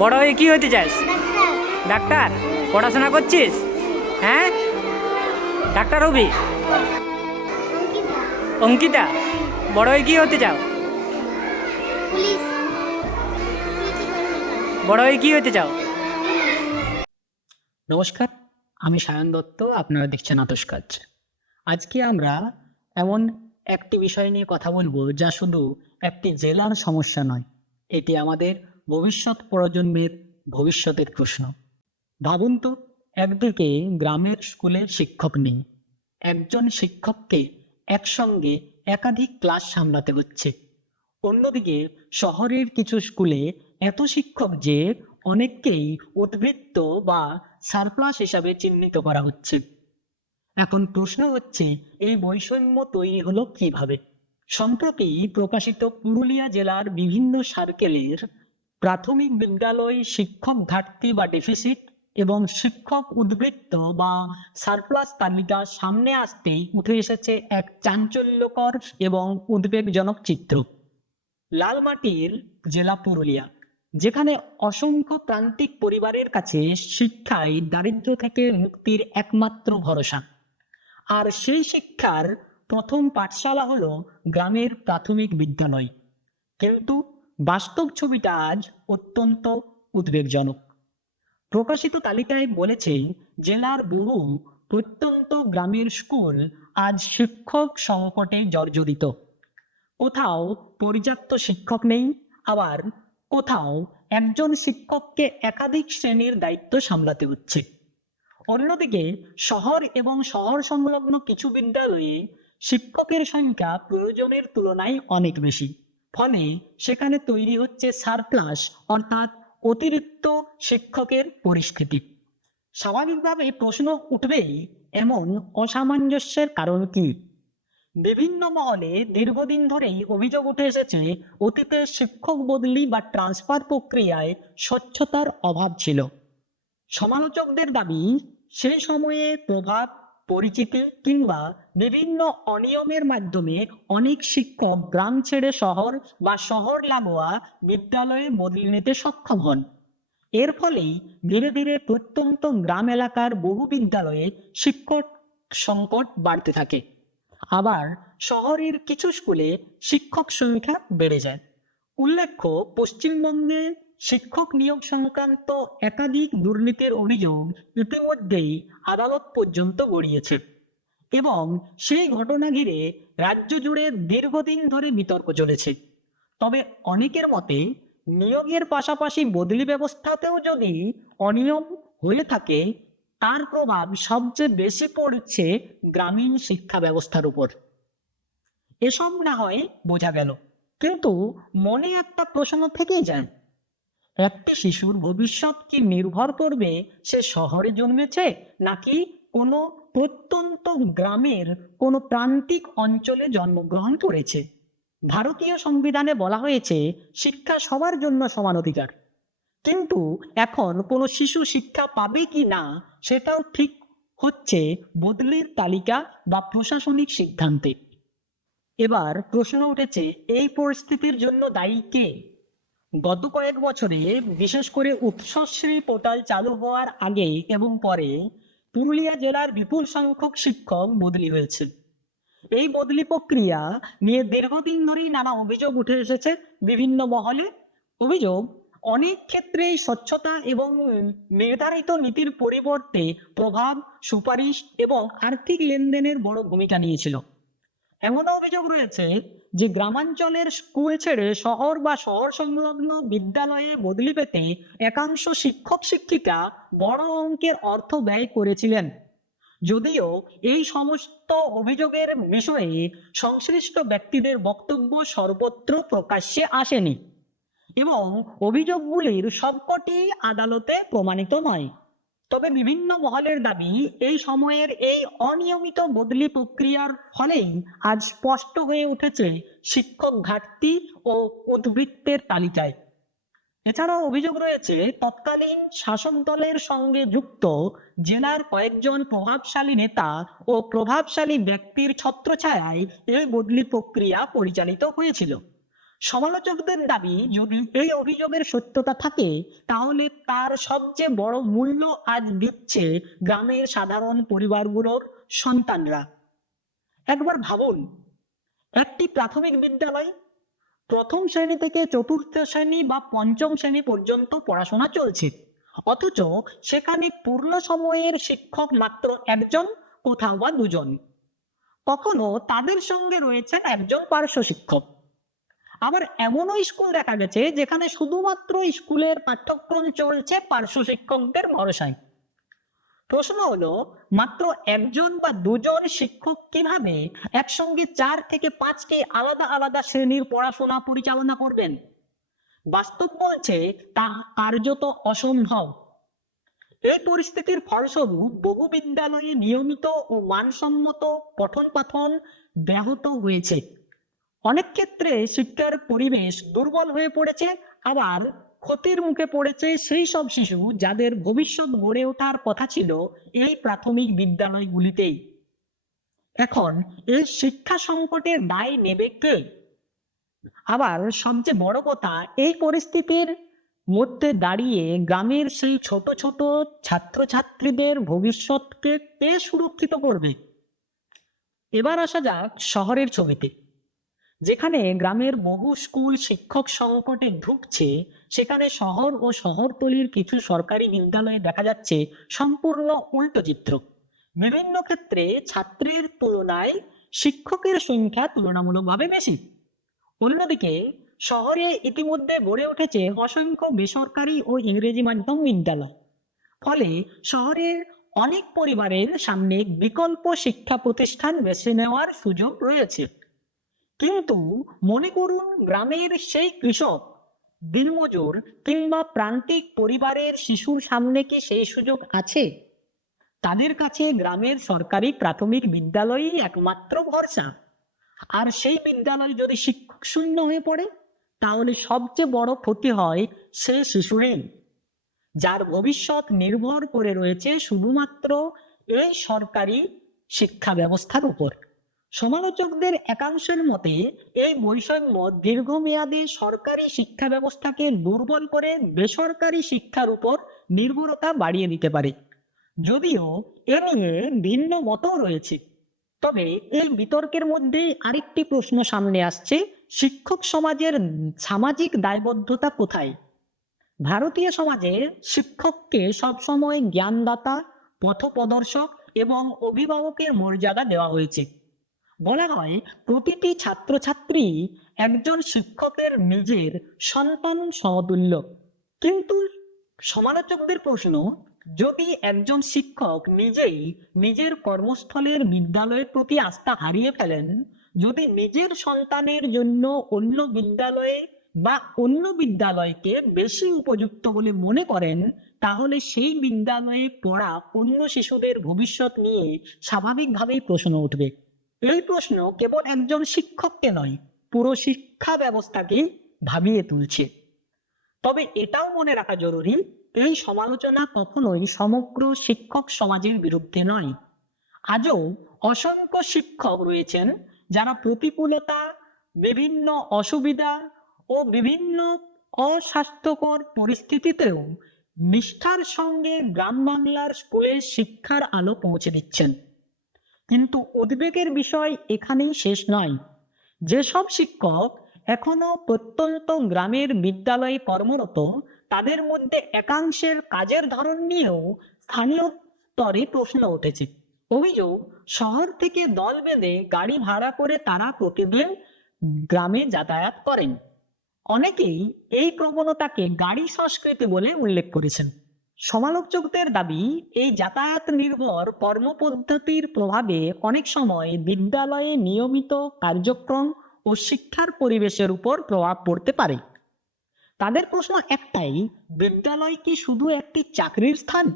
বড় হয়ে কি হতে চাস? ডাক্তার। ডাক্তার। পড়াশোনা করছিস? হ্যাঁ, ডাক্তার হবি? অঙ্কিতা। অঙ্কিতা, বড় হয়ে কি হতে চাও? পুলিশ। বড় হয়ে কি হতে চাও? পুলিশ। নমস্কার, আমি সায়ন দত্ত। আপনারা দেখছেন আতস কাজ। আজকে আমরা এমন একটি বিষয় নিয়ে কথা বলবো যা শুধু একটি জেলার সমস্যা নয়, এটি আমাদের ভবিষ্যৎ প্রজন্মের ভবিষ্যতের প্রশ্ন। ভাবুন তো, একদিকে গ্রামের স্কুলে শিক্ষক নেই, একজন শিক্ষককে একসঙ্গে একাধিক ক্লাস সামলাতে হচ্ছে। অন্যদিকে শহরের কিছু স্কুলে এত শিক্ষক যে অনেককেই উদ্বৃত্ত বা সারপ্লাস হিসাবে চিহ্নিত করা হচ্ছে। এখন প্রশ্ন হচ্ছে, এই বৈষম্য তৈরি হলো কিভাবে? সম্প্রতি প্রকাশিত পুরুলিয়া জেলার বিভিন্ন সার্কেলের প্রাথমিক বিদ্যালয় শিক্ষক ঘাটতি বা ডেফিসিট এবং শিক্ষক উদ্বৃত্ত বা সারপ্লাস তালিকা সামনে আসতেই উঠে এসেছে এক চাঞ্চল্যকর এবং উদ্বেগজনক চিত্র। লালমাটির জেলা পুরুলিয়া, যেখানে অসংখ্য প্রান্তিক পরিবারের কাছে শিক্ষাই দারিদ্র্য থেকে মুক্তির একমাত্র ভরসা। আর সেই শিক্ষার প্রথম পাঠশালা হলো গ্রামের প্রাথমিক বিদ্যালয়। কিন্তু বাস্তব ছবিটা আজ অত্যন্ত উদ্বেগজনক। প্রকাশিত তালিকায় বলেছে, জেলার বহু প্রত্যন্ত গ্রামের স্কুল আজ শিক্ষক সংকটে জর্জরিত। কোথাও পর্যাপ্ত শিক্ষক নেই, আবার কোথাও একজন শিক্ষককে একাধিক শ্রেণীর দায়িত্ব সামলাতে হচ্ছে। অন্যদিকে শহর এবং শহর সংলগ্ন কিছু বিদ্যালয়ে শিক্ষকের সংখ্যা প্রয়োজনের তুলনায় অনেক বেশি, ফলে সেখানে তৈরি হচ্ছে সারপ্লাস অর্থাৎ অতিরিক্ত শিক্ষকের পরিস্থিতি। স্বাভাবিকভাবে প্রশ্ন উঠবেই, এমন অসামঞ্জস্যের কারণ কি? বিভিন্ন মহলে দীর্ঘদিন ধরেই অভিযোগ উঠে এসেছে, অতীতে শিক্ষক বদলি বা ট্রান্সফার প্রক্রিয়ায় স্বচ্ছতার অভাব ছিল। সমালোচকদের দাবি, সেই সময়ে প্রভাব, পরিচিতি কিংবা বিভিন্ন অনিয়মের মাধ্যমে অনেক শিক্ষক গ্রাম ছেড়ে শহর বা শহর লাগোয়া বিদ্যালয়ে বদলি নিতে সক্ষম হন। এর ফলেই ধীরে ধীরে প্রত্যন্ত গ্রাম এলাকার বহু বিদ্যালয়ে শিক্ষক সংকট বাড়তে থাকে। আবার শহরের কিছু স্কুলে শিক্ষক সংখ্যা বেড়ে যায়। উল্লেখ্য, পশ্চিমবঙ্গে শিক্ষক নিয়োগ সংক্রান্ত একাধিক দুর্নীতির অভিযোগ ইতিমধ্যেই আদালত পর্যন্ত গড়িয়েছে এবং সেই ঘটনা ঘিরে রাজ্য জুড়ে দীর্ঘদিন ধরে বিতর্ক চলেছে। তবে অনেকের মতে, নিয়োগের পাশাপাশি বদলি ব্যবস্থাতেও যদি অনিয়ম হয়ে থাকে, তার প্রভাব সবচেয়ে বেশি পড়ছে গ্রামীণ শিক্ষা ব্যবস্থার উপর। এসব না হয় বোঝা গেল, কিন্তু মনে একটা প্রশ্ন থেকেই যায়, একটি শিশুর ভবিষ্যৎ কি নির্ভর করবে সে শহরে জন্মেছে নাকি কোনো প্রত্যন্ত গ্রামের কোনো প্রান্তিক অঞ্চলে জন্মগ্রহণ করেছে? ভারতীয় সংবিধানে বলা হয়েছে, শিক্ষা সবার জন্য সমান অধিকার। কিন্তু এখন কোনো শিশু শিক্ষা পাবে কি না সেটাও ঠিক হচ্ছে বদলির তালিকা বা প্রশাসনিক সিদ্ধান্তে। এবার প্রশ্ন উঠেছে, এই পরিস্থিতির জন্য দায়ী কে? গত কয়েক বছরে, বিশেষ করে উৎসশ্রী পোর্টাল চালু হওয়ার আগে এবং পরে, পুরুলিয়া জেলার বিপুল সংখ্যক শিক্ষক বদলি হয়েছে। এই বদলি প্রক্রিয়া নিয়ে দীর্ঘদিন ধরেই নানা অভিযোগ উঠে এসেছে বিভিন্ন মহলে। অভিযোগ, অনেক ক্ষেত্রেই স্বচ্ছতা এবং নির্ধারিত নীতির পরিবর্তে প্রভাব, সুপারিশ এবং আর্থিক লেনদেনের বড় ভূমিকা নিয়েছিল। এমনও অভিযোগ রয়েছে যে গ্রামাঞ্চলের স্কুল ছেড়ে শহর বা শহর সংলগ্ন বিদ্যালয়ে বদলি পেতে একাংশ শিক্ষক শিক্ষিকা বড় অঙ্কের অর্থ ব্যয় করেছিলেন। যদিও এই সমস্ত অভিযোগের বিষয়ে সংশ্লিষ্ট ব্যক্তিদের বক্তব্য সর্বত্র প্রকাশ্যে আসেনি এবং অভিযোগগুলির সবকটি আদালতে প্রমাণিত নয়। তবে বিভিন্ন মহলের দাবি, এই সময়ের এই অনিয়মিত বদলি প্রক্রিয়ার ফলেই আজ স্পষ্ট হয়ে উঠেছে শিক্ষক ঘাটতি ও উদ্বৃত্তের তালিকায়। এছাড়াও অভিযোগ রয়েছে, তৎকালীন শাসক দলের সঙ্গে যুক্ত জেলার কয়েকজন প্রভাবশালী নেতা ও প্রভাবশালী ব্যক্তির ছত্রছায়ায় এই বদলি প্রক্রিয়া পরিচালিত হয়েছিল। সমালোচকদের দাবি, যদি এই অভিযোগের সত্যতা থাকে তাহলে তার সবচেয়ে বড় মূল্য আজ দিচ্ছে গ্রামের সাধারণ পরিবারগুলোর সন্তানরা। একবার ভাবুন, একটি প্রাথমিক বিদ্যালয়, প্রথম শ্রেণী থেকে চতুর্থ শ্রেণী বা পঞ্চম শ্রেণী পর্যন্ত পড়াশোনা চলছে, অথচ সেখানে পূর্ণ সময়ের শিক্ষক মাত্র একজন, কোথাও বা দুজন। কখনো তাদের সঙ্গে রয়েছেন একজন পার্শ্ব শিক্ষক। আবার এমনও স্কুল দেখা গেছে যেখানে শুধুমাত্র স্কুলের পাঠ্যক্রম চলছে পার্শ্ব শিক্ষকদের ভরসায়। প্রশ্ন হলো, মাত্র একজন বা দুজন শিক্ষক কিভাবে একসঙ্গে 4 থেকে 5টি আলাদা আলাদা শ্রেণীর পড়াশোনা পরিচালনা করবেন? বাস্তব বলছে তা কার্যত অসম্ভব। এই পরিস্থিতির ফলস্বরূপ বহু বিদ্যালয়ে নিয়মিত ও মানসম্মত পঠন পাঠন ব্যাহত হয়েছে। অনেক ক্ষেত্রে শিক্ষার পরিবেশ দুর্বল হয়ে পড়েছে, আবার ক্ষতির মুখে পড়েছে সেই সব শিশু যাদের ভবিষ্যৎ গড়ে ওঠার কথা ছিল এই প্রাথমিক বিদ্যালয়গুলিতেই। এখন এই শিক্ষা সংকটের দায় নেবে কে? আবার সবচেয়ে বড় কথা, এই পরিস্থিতির মধ্যে দাঁড়িয়ে গ্রামের সেই ছোট ছোট ছাত্রছাত্রীদের ভবিষ্যৎকে কে সুরক্ষিত করবে? এবার আসা যাক শহরের ছবিতে। যেখানে গ্রামের বহু স্কুল শিক্ষক সংকটে ঢুকছে, সেখানে শহর ও শহরতলির কিছু সরকারি বিদ্যালয়ে দেখা যাচ্ছে সম্পূর্ণ উল্টো চিত্র। বিভিন্ন ক্ষেত্রে ছাত্রের তুলনায় শিক্ষকের সংখ্যা তুলনামূলকভাবে বেশি। অন্যদিকে শহরে ইতিমধ্যে গড়ে উঠেছে অসংখ্য বেসরকারি ও ইংরেজি মাধ্যম বিদ্যালয়। ফলে শহরের অনেক পরিবারের সামনে বিকল্প শিক্ষা প্রতিষ্ঠান বেছে নেওয়ার সুযোগ রয়েছে। কিন্তু মনে করুন, গ্রামের সেই কৃষক, দিনমজুর কিংবা প্রান্তিক পরিবারের শিশুর সামনে কি সেই সুযোগ আছে? তাদের কাছে গ্রামের সরকারি প্রাথমিক বিদ্যালয়ই একমাত্র ভরসা। আর সেই বিদ্যালয় যদি শিক্ষক শূন্য হয়ে পড়ে, তাহলে সবচেয়ে বড় ক্ষতি হয় সেই শিশুরই, যার ভবিষ্যৎ নির্ভর করে রয়েছে শুধুমাত্র এই সরকারি শিক্ষা ব্যবস্থার উপর। সমালোচকদের একাংশের মতে এই বৈষম্য দীর্ঘমেয়াদে সরকারি শিক্ষা ব্যবস্থাকে দুর্বল করে বেসরকারি শিক্ষার উপর নির্ভরতা বাড়িয়ে দিতে পারে। যদিও এ নিয়ে ভিন্ন মতও রয়েছে, তবে এই বিতর্কের মধ্যে আরেকটি প্রশ্ন সামনে আসছে, শিক্ষক সমাজের সামাজিক দায়বদ্ধতা কোথায়? ভারতীয় সমাজে শিক্ষককে সবসময় জ্ঞানদাতা, পথপ্রদর্শক এবং অভিভাবকের মর্যাদা দেওয়া হয়েছে। বলা হয় প্রতিটি ছাত্রছাত্রী একজন শিক্ষকের নিজের সন্তান সমতুল্য। কিন্তু সমালোচকদের প্রশ্ন, যদি একজন শিক্ষক নিজেই নিজের কর্মস্থলের বিদ্যালয়ের প্রতি আস্থা হারিয়ে ফেলেন, যদি নিজের সন্তানের জন্য অন্য বিদ্যালয়ে বা অন্য বিদ্যালয়কে বেশি উপযুক্ত বলে মনে করেন, তাহলে সেই বিদ্যালয়ে পড়া অন্য শিশুদের ভবিষ্যৎ নিয়ে স্বাভাবিকভাবেই প্রশ্ন উঠবে। এই প্রশ্ন কেবল একজন শিক্ষককে নয়, পুরো শিক্ষা ব্যবস্থাকে ভাবিয়ে তুলছে। তবে এটাও মনে রাখা জরুরি, এই সমালোচনা কখনোই সমগ্র শিক্ষক সমাজের বিরুদ্ধে নয়। আজও অসংখ্য শিক্ষক রয়েছেন যারা প্রতিকূলতা, বিভিন্ন অসুবিধা ও বিভিন্ন অস্বাস্থ্যকর পরিস্থিতিতেও নিষ্ঠার সঙ্গে গ্রাম বাংলার স্কুলের শিক্ষার আলো পৌঁছে দিচ্ছেন। কিন্তু উদ্বেগের বিষয় এখানেই শেষ নয়। যেসব শিক্ষক এখনো প্রত্যন্ত গ্রামের বিদ্যালয়ে কর্মরত, তাদের মধ্যে একাংশের কাজের ধরন নিয়েও স্থানীয় স্তরে প্রশ্ন উঠেছে। অভিযোগ, শহর থেকে দল বেঁধে গাড়ি ভাড়া করে তারা প্রতিদিন গ্রামে যাতায়াত করেন। অনেকেই এই প্রবণতাকে গাড়ি সংস্কৃতি বলে উল্লেখ করেছেন। সমালোচকদের দাবি, এই যাতায়াত নির্ভর কর্মপদ্ধতির প্রভাবে অনেক সময় বিদ্যালয়ে নিয়মিত কার্যক্রম ও শিক্ষার পরিবেশের উপর প্রভাব পড়তে পারে। তাদের প্রশ্ন একটাই, বিদ্যালয় কি শুধু একটি চাকরির স্থান,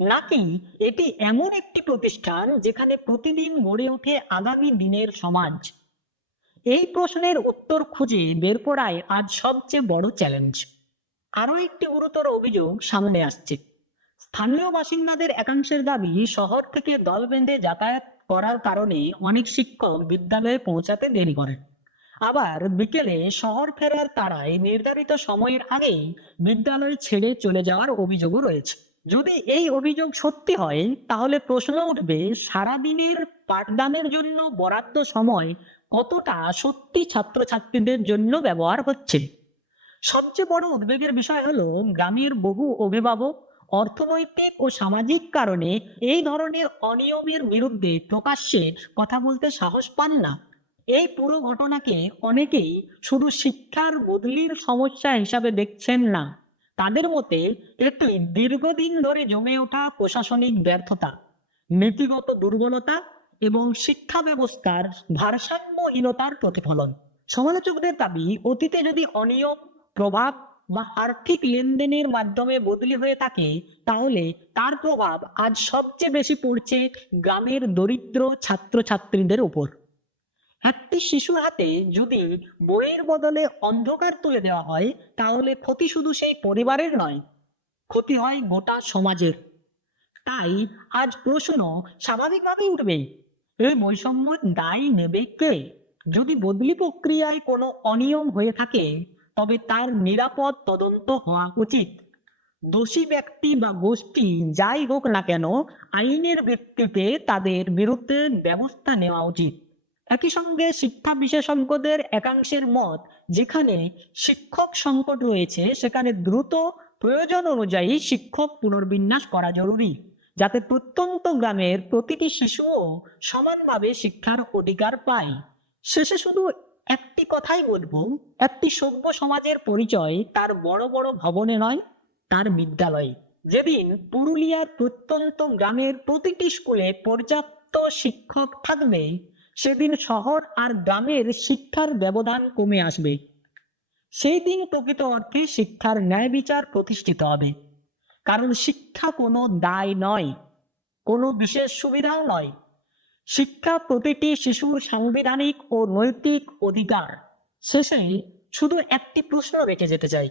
নাকি এটি এমন একটি প্রতিষ্ঠান যেখানে প্রতিদিন গড়ে ওঠে আগামী দিনের সমাজ? এই প্রশ্নের উত্তর খুঁজে বের করাই আজ সবচেয়ে বড় চ্যালেঞ্জ। আরও একটি গুরুতর অভিযোগ সামনে আসছে। স্থানীয় বাসিন্দাদের একাংশের দাবি, শহর থেকে দল বেঁধে যাতায়াত করার কারণে অনেক শিক্ষক বিদ্যালয়ে পৌঁছাতে দেরি করেন। আবার বিকেলে শহর ফেরার তাড়ায় নির্ধারিত সময়ের আগেই বিদ্যালয় ছেড়ে চলে যাওয়ার অভিযোগও রয়েছে। যদি এই অভিযোগ সত্যি হয় তাহলে প্রশ্ন উঠবে, সারাদিনের পাঠদানের জন্য বরাদ্দ সময় কতটা সত্যি ছাত্রছাত্রীদের জন্য ব্যবহার হচ্ছে। সবচেয়ে বড় উদ্বেগের বিষয় হলো গ্রামের বহু অভিভাবক অর্থনৈতিক ও সামাজিক কারণে এই ধরনের অনিয়মের বিরুদ্ধে প্রকাশ্যে কথা বলতে সাহস পান না। এই পুরো ঘটনাকে অনেকেই শুধু শিক্ষার বদলির সমস্যা হিসাবে দেখছেন না। তাদের মতে এটি দীর্ঘদিন ধরে জমে ওঠা প্রশাসনিক ব্যর্থতা, নীতিগত দুর্বলতা এবং শিক্ষা ব্যবস্থার ভারসাম্যহীনতার প্রতিফলন। সমালোচকদের দাবি, অতীতে যদি অনিয়ম, প্রভাব বা আর্থিক লেনদেনের মাধ্যমে বদলি হয়ে থাকে, তাহলে তার প্রভাব আজ সবচেয়ে বেশি পড়ছে গ্রামের দরিদ্র ছাত্রছাত্রীদের উপর। একটি শিশুর হাতে যদি বইয়ের বদলে অন্ধকার তুলে দেওয়া হয়, তাহলে ক্ষতি শুধু সেই পরিবারের নয়, ক্ষতি হয় গোটা সমাজের। তাই আজ প্রশ্ন স্বাভাবিকভাবেই উঠবে, এই বৈষম্য দায় নেবে কে? যদি বদলি প্রক্রিয়ায় কোনো অনিয়ম হয়ে থাকে, তবে তার নিরাপদ তদন্ত হওয়া উচিত। দোষী ব্যক্তি বা গোষ্ঠী যাই হোক না কেন, আইনের ভিত্তিতে তাদের বিরুদ্ধে ব্যবস্থা নেওয়া উচিত। একই সঙ্গে শিক্ষা বিশেষজ্ঞদের একাংশের মত, যেখানে শিক্ষক সংকট রয়েছে সেখানে দ্রুত প্রয়োজন অনুযায়ী শিক্ষক পুনর্বিন্যাস করা জরুরি, যাতে প্রত্যন্ত গ্রামের প্রতিটি শিশুও সমানভাবে শিক্ষার অধিকার পায়। শেষে শুধু একটি কথাই বলবো, একটি সভ্য সমাজের পরিচয় তার বড় বড় ভবনে নয়, তার বিদ্যালয়ে। যেদিন পুরুলিয়ার প্রত্যন্ত গ্রামের প্রতিটি স্কুলে পর্যাপ্ত শিক্ষক থাকবে, সেদিন শহর আর গ্রামের শিক্ষার ব্যবধান কমে আসবে। সেই দিন প্রকৃত অর্থে শিক্ষার ন্যায় বিচার প্রতিষ্ঠিত হবে। কারণ শিক্ষা কোনো দায় নয়, কোনো বিশেষ সুবিধাও নয়। শিক্ষা প্রতিটি শিশুর সাংবিধানিক ও নৈতিক অধিকার। শেষে শুধু একটি প্রশ্ন রেখে যেতে চাই,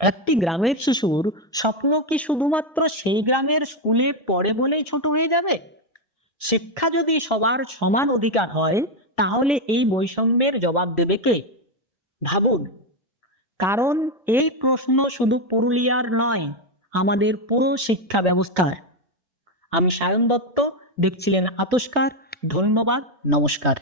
একটি গ্রামের শিশুর স্বপ্ন কি শুধুমাত্র সেই গ্রামের স্কুলে পড়ে বলেই ছোট হয়ে যাবে? শিক্ষা যদি সবার সমান অধিকার হয়, তাহলে এই বৈষম্যের জবাব দেবে কে? ভাবুন। কারণ এই প্রশ্ন শুধু পুরুলিয়ার নয়, আমাদের পুরো শিক্ষা ব্যবস্থার। আমি সায়ন দত্ত, দেখছিলেন আতস্কার। ধন্যবাদ, নমস্কার।